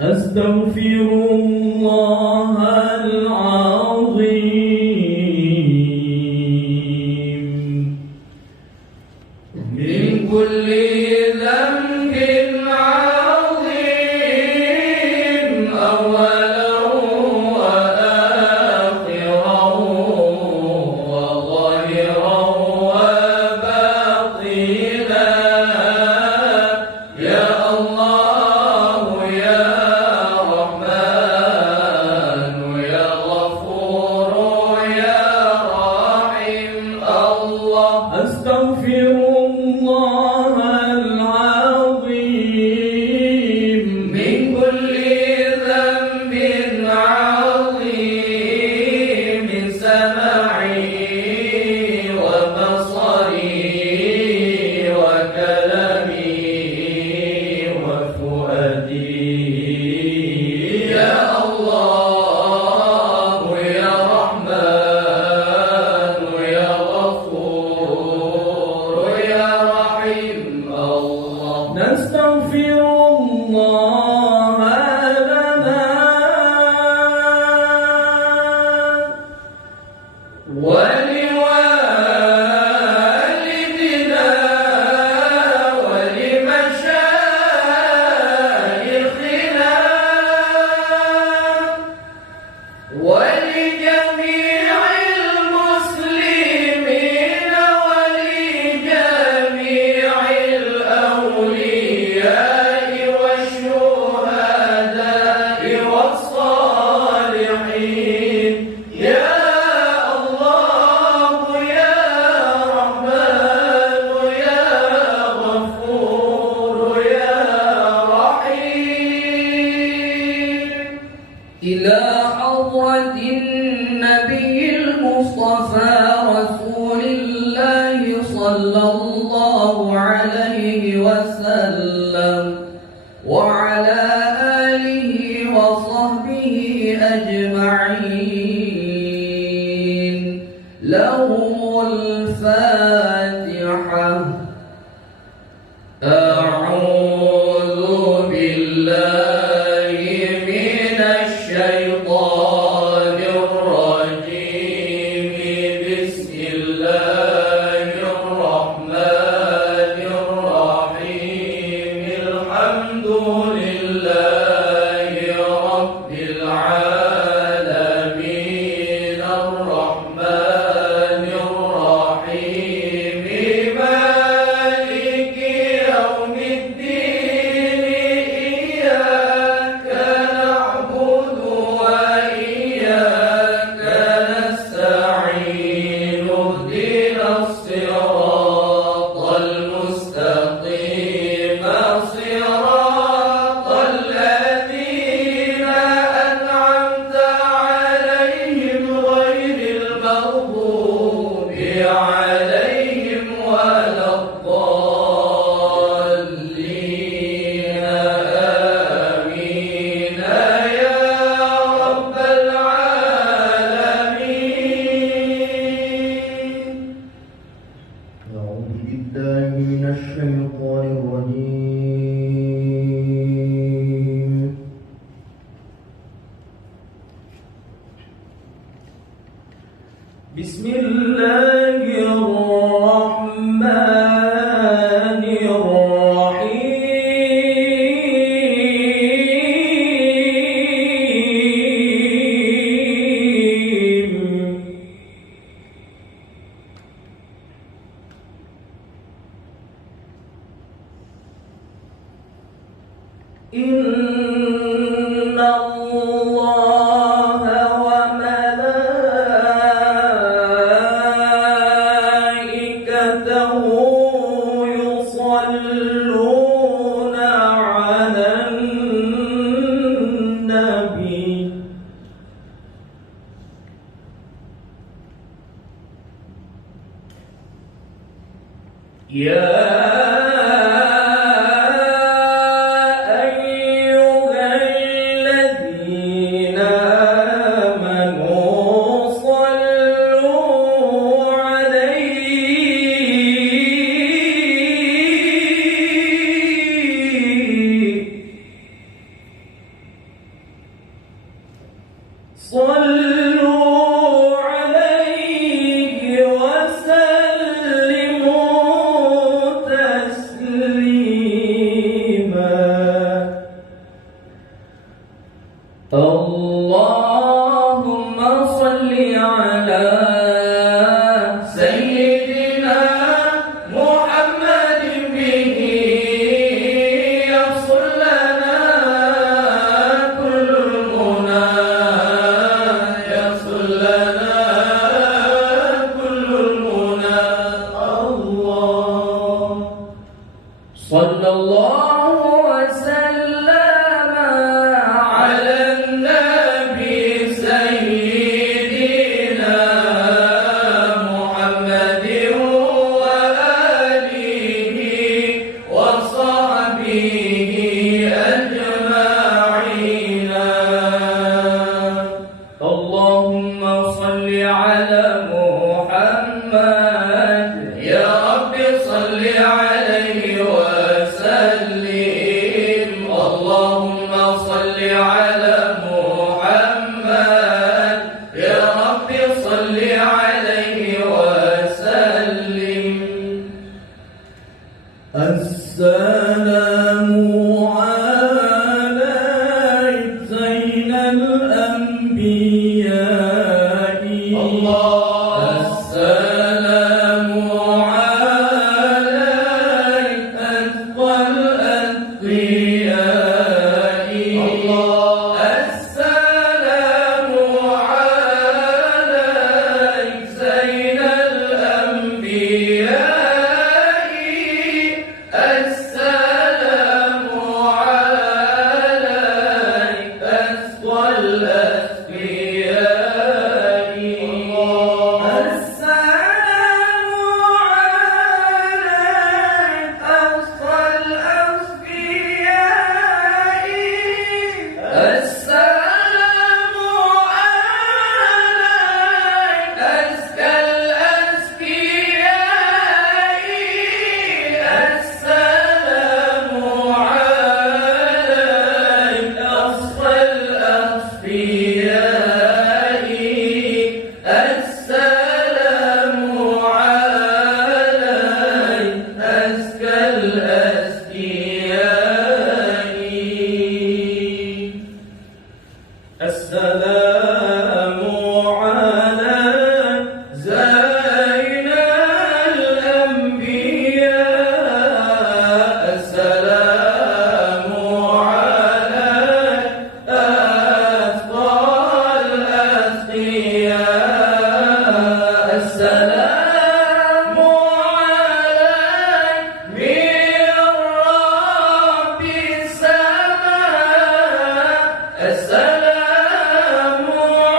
أستغفر الله العظيم من كل ذنب عظيم أوله وآخره وظاهره وباطنا يا الله يا رحمن يا غفور يا رحيم الله أستغفر الله العظيم من كل ذنب عظيم من سمعي وبصري وكلامي وفؤادي يا الله يا رحمن يا غفور يا رحيم الله نستغفر الله لنا ولوالدنا ولمشايخنا ولجميع المسلمين ولجميع الأولياء والشهداء والصالحين يا الله يا رحمن يا غفور يا رحيم إلى حضرة النبي المصطفى رسول الله صلى الله عليه وسلم وعلى آله وصحبه أجمعين لهم الفاتحة أعوذ بالله من الشيطان الرجيم بسم الله الرحمن الرحيم الحمد لله رب العالمين الرحمن الرحيم مالك يوم الدين إياك نعبد وإياك نستعين اهدنا الصراط المستقيم صراط الذين أنعمت عليهم غير المغضوب عليهم ولا الضالين آمين يا رب العالمين أعوذ بالله من الشيطان الرجيم بسم الله الرحمن الرحيم إن الله وملائكته يصلون على النبي يا أيها الله وسلم على النبي سيدنا محمد وآله وصحبه أجمعين. اللهم صل على محمد يا رب صل عليه وسلم. اللهم صل على محمد يا رب صل عليه وسلم. السلام عليك زين الأنبياء. السلام عليك أتقى الأتقياء. السلام عليك زين الأنبياء. السلام عليك أتقى الأتقياء. السلام عليك أتقى الأتقياء. السلام عليك أزكى الأزكياء. السلام عليك أصفى الأصفياء. السلام عليك أزكى الأزكياء. السلام على زين الأنبياء. السلام على أتقى الأتقياء. السلام عليك من رب السماء. السلام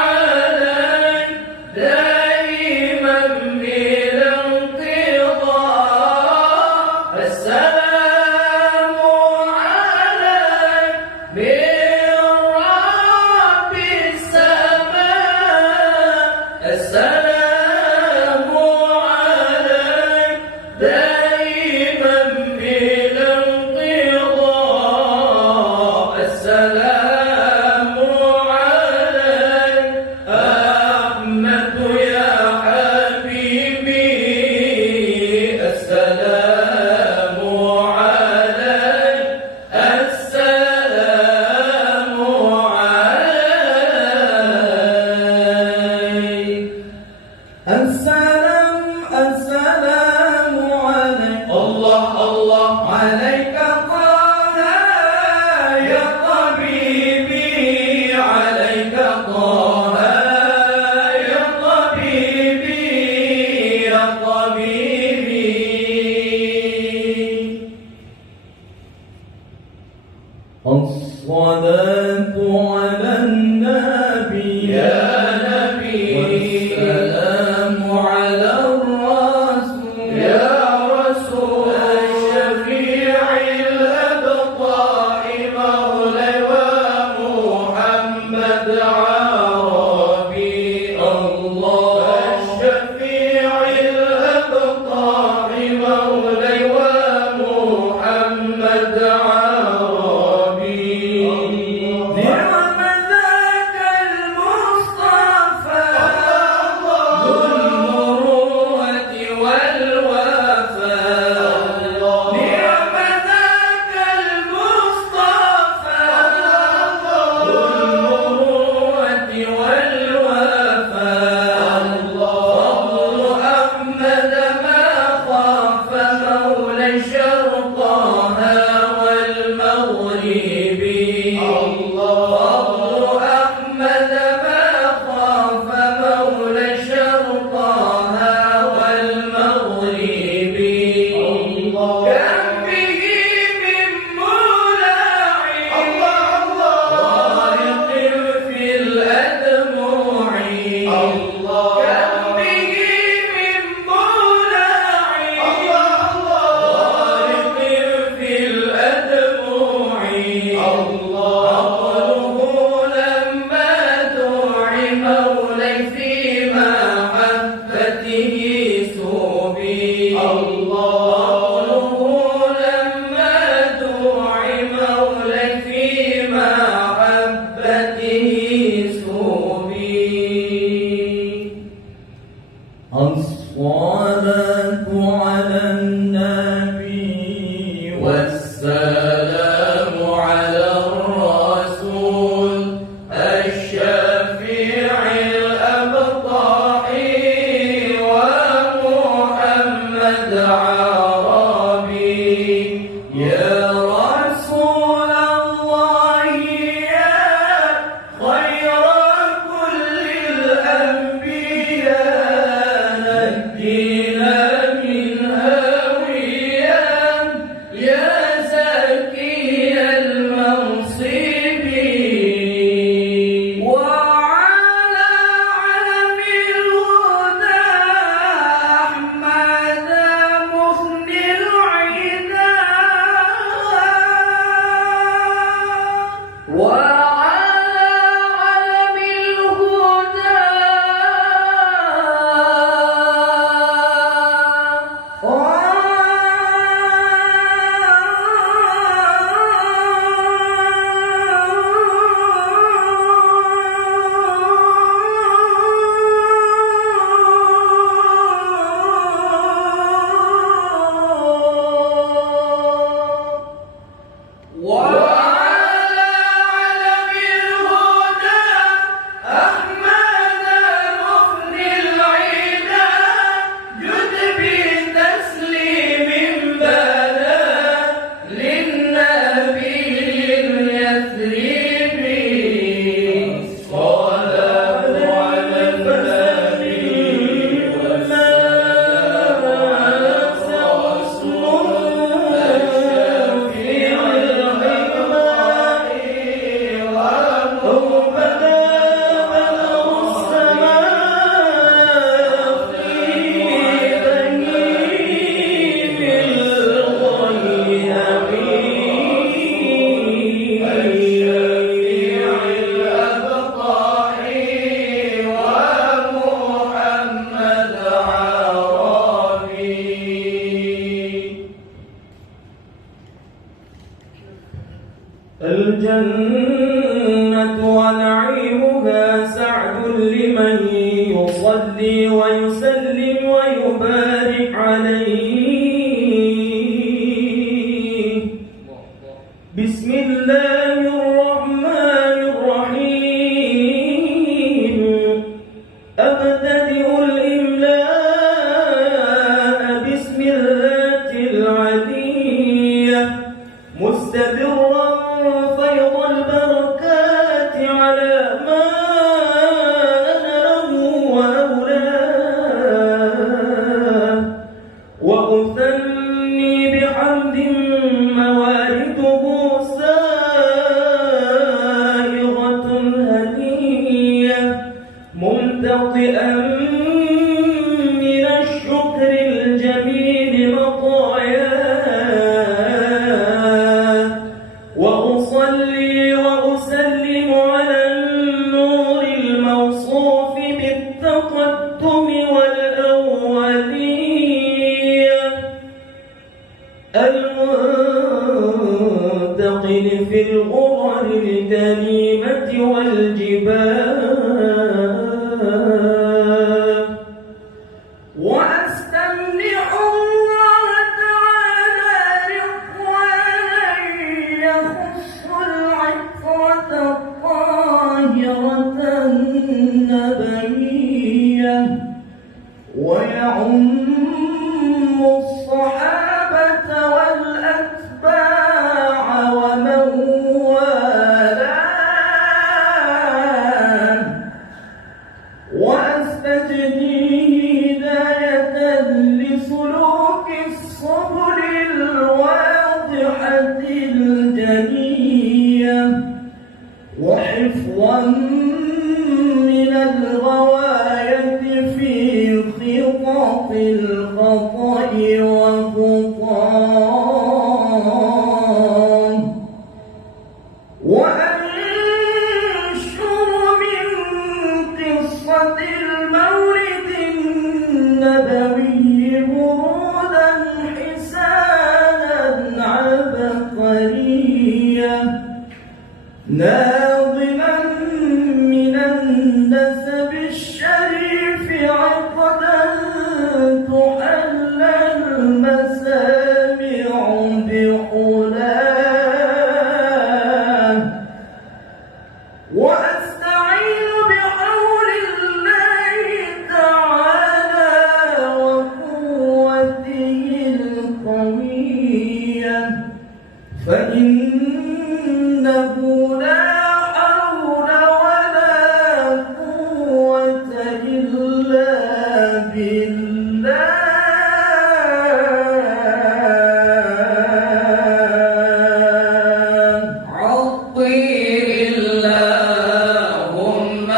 عليك دائما بلا انقضاء. السلام عليك من رب السماء. السلام عليك دائما بلا انقضاء. السلام عليك أحمد يا حبيبي. السلام عليك. السلام عليك. السلام عليك. الله الله عليك طه يا طبيبي. عليك طه يا طبيبي يا طبيبي. الصلاة على النبي يا نبي. والسلام على الرسول يا رسول. الشفيع الأبطال مولى ومحمد عربي. الله الشفيع الأبطال مولى ومحمد عربي. وعلى علم الهدى أحمد مفني العدا جد بتسليم بدا للنبي اليثربي الصلاة على النبي الجنة ونعيمها سعد لمن يصلي ويسلم ويبارك عليه. بسم الله الرحمن الرحيم. أبتدئ الإملاء باسم الذات العلية مستدرا فيض البركات على ما أنا له وأولاه وأثني بحمد موارده سائغة هنية ممتطئا من الشكر الجميل مطاياه وأصلي وأسلم على النور الموصوف بالتقدم والأولية المنتقل في الغرر الكريمة والجبال. وأستمنح الله تعالى رضوانا يخص العطرة الطاهرة النبوية ويعم الصحابة والأتباع ومن والاه وأستجدي هداية لسلوك الصبر الواضحة الجلية وحفظا من الغواية في خطط الخطأ وخطاه وأنشر من قصة المولد النبوي برودا حسانا عبقريا ناظما من النسب الشريف عقدا تحلى المسامع بحلاه وأستعين بحول الله تعالى وقوته القوية فإنه لا حول ولا قوة إلا بالله. عطر اللهم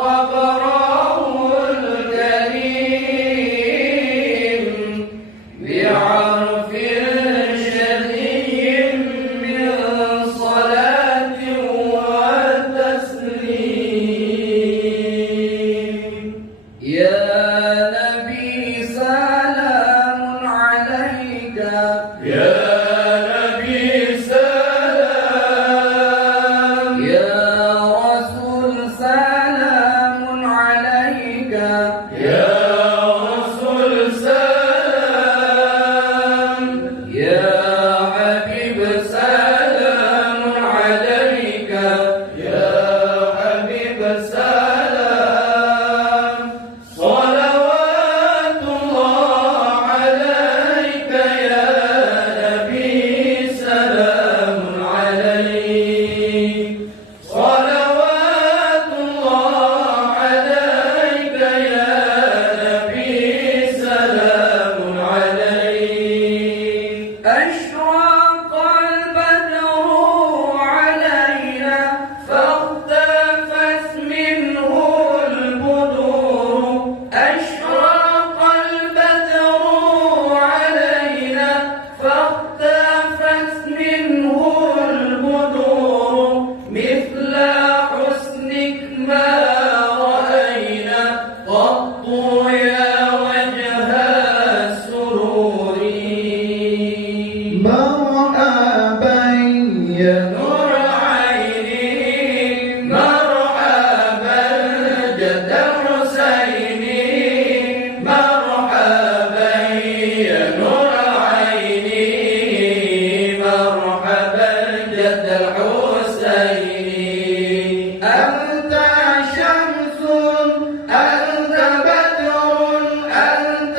قبره الكريم بعرف شديد من صلاة جد الحسين. أنت شمس أنت بدر أنت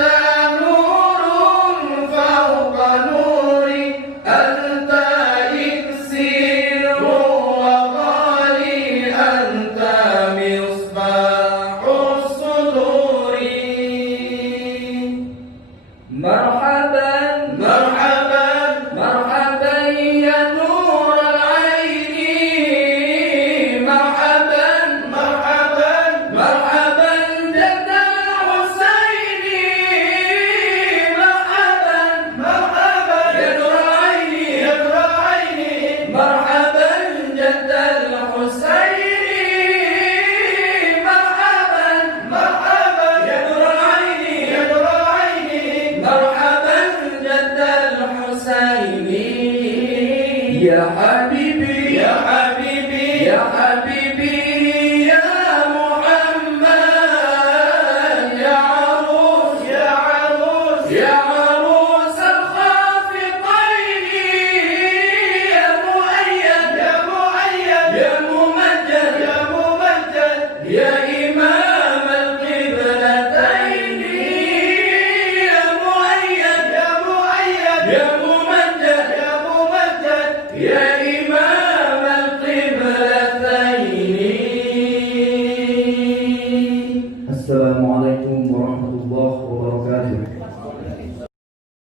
نور فوق نوري أنت إكسير وغالي أنت مصباح الصدور. مرحبا مرحبا مرحبا يا نور العين، مرحبا مرحبا مرحبا جد الحسين، مرحبا مرحبا يا نور العين، يا نور العين مرحبا جد الحسين، مرحبا مرحبا يا نور العين، يا نور العين مرحبا جد الحسين. يا حبيبي يا حبيبي يا حبيبي